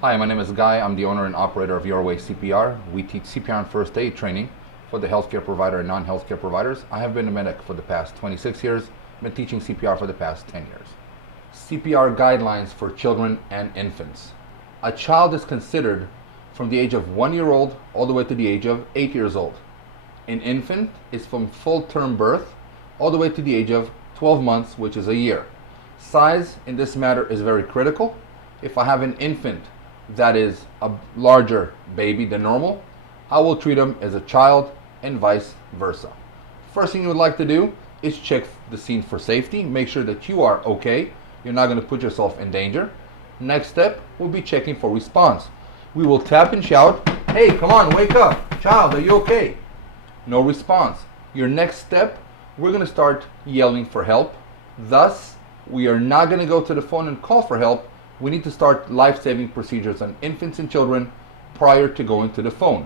Hi, my name is Guy. I'm the owner and operator of Your Way CPR. We teach CPR and first aid training for the healthcare provider and non-healthcare providers. I have been a medic for the past 26 years, been teaching CPR for the past 10 years. CPR guidelines for children and infants. A child is considered from the age of 1 year old all the way to the age of 8 years old. An infant is from full-term birth all the way to the age of 12 months, which is a year. Size in this matter is very critical. If I have an infant that is a larger baby than normal, I will treat them as a child and vice versa. First thing you would like to do is check the scene for safety. Make sure that you are okay. You're not going to put yourself in danger. Next step will be checking for response. We will tap and shout, "Hey, come on, wake up. Child, are you okay?" No response. Your next step, we're going to start yelling for help. Thus, we are not going to go to the phone and call for help. We need to start life-saving procedures on infants and children prior to going to the phone.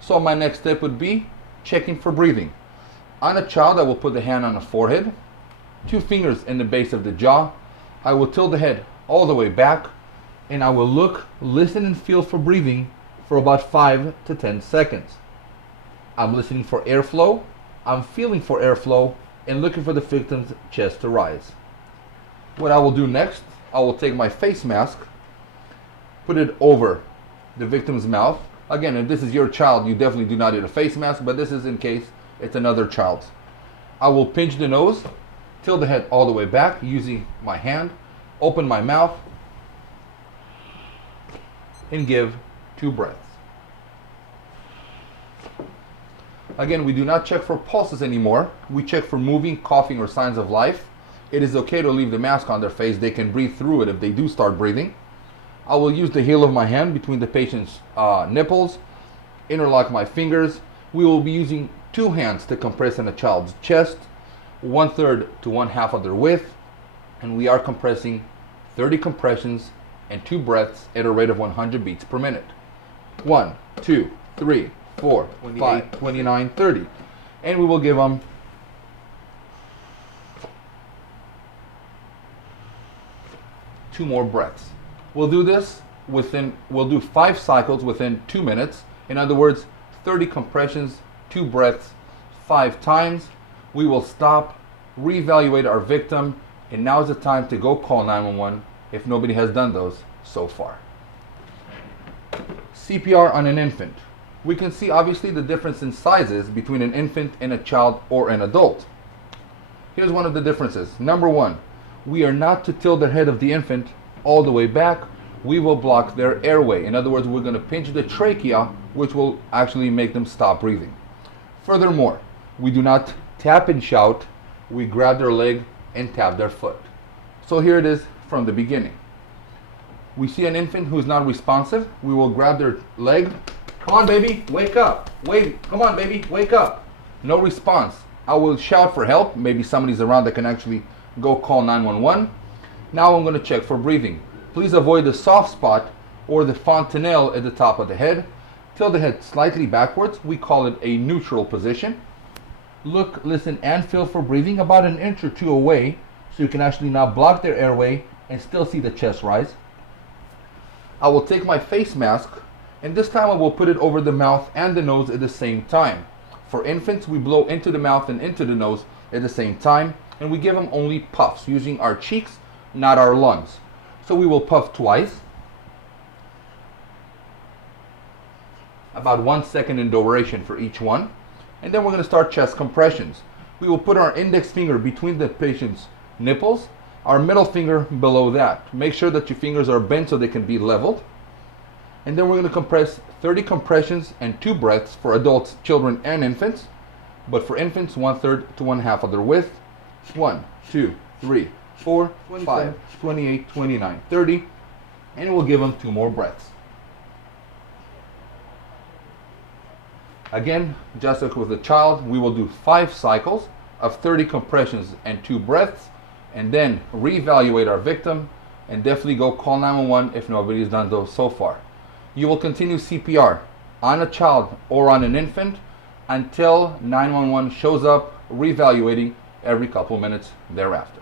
So my next step would be checking for breathing. On a child, I will put the hand on the forehead, 2 fingers in the base of the jaw. I will tilt the head all the way back, and I will look, listen, and feel for breathing for about 5 to 10 seconds. I'm listening for airflow, I'm feeling for airflow, and looking for the victim's chest to rise. What I will do next, I will take my face mask, put it over the victim's mouth. Again, if this is your child, you definitely do not need a face mask, but this is in case it's another child's. I will pinch the nose, tilt the head all the way back using my hand, open my mouth, and give 2 breaths. Again, we do not check for pulses anymore. We check for moving, coughing, or signs of life. It is okay to leave the mask on their face. They can breathe through it if they do start breathing. I will use the heel of my hand between the patient's nipples, interlock my fingers. We will be using 2 hands to compress in a child's chest, 1/3 to 1/2 of their width, and we are compressing 30 compressions and 2 breaths at a rate of 100 beats per minute. 1, 2, 3, 4, 5, 29, 30. And we will give them 2 more breaths. We'll do this we'll do 5 cycles within 2 minutes. In other words, 30 compressions, 2 breaths, 5 times. We will stop, reevaluate our victim, and now is the time to go call 911 if nobody has done those so far. CPR on an infant. We can see obviously the difference in sizes between an infant and a child or an adult. Here's one of the differences. Number 1, we are not to tilt the head of the infant all the way back. We will block their airway. In other words, we're going to pinch the trachea, which will actually make them stop breathing. Furthermore, we do not tap and shout. We grab their leg and tap their foot. So here it is from the beginning. We see an infant who's not responsive. We will grab their leg. "Come on, baby, wake up. Wait, come on, baby, wake up." No response. I will shout for help. Maybe somebody's around that can actually go call 911. Now I'm going to check for breathing. Please avoid the soft spot or the fontanelle at the top of the head. Tilt the head slightly backwards. We call it a neutral position. Look, listen, and feel for breathing about 1 inch or 2 away, so you can actually not block their airway and still see the chest rise. I will take my face mask, and this time I will put it over the mouth and the nose at the same time. For infants, we blow into the mouth and into the nose at the same time, and we give them only puffs using our cheeks, not our lungs. So we will puff twice, about 1 second in duration for each one, and then we're going to start chest compressions. We will put our index finger between the patient's nipples, our middle finger below that. Make sure that your fingers are bent so they can be leveled. And then we're going to compress 30 compressions and 2 breaths for adults, children, and infants. But for infants, 1/3 to 1/2 of their width. 1, 2, 3, 4, 5, 28, 29, 30. And we'll give them 2 more breaths. Again, just like with the child, we will do 5 cycles of 30 compressions and 2 breaths, and then reevaluate our victim, and definitely go call 911 if nobody's done those so far. You will continue CPR on a child or on an infant until 911 shows up, reevaluating every couple minutes thereafter.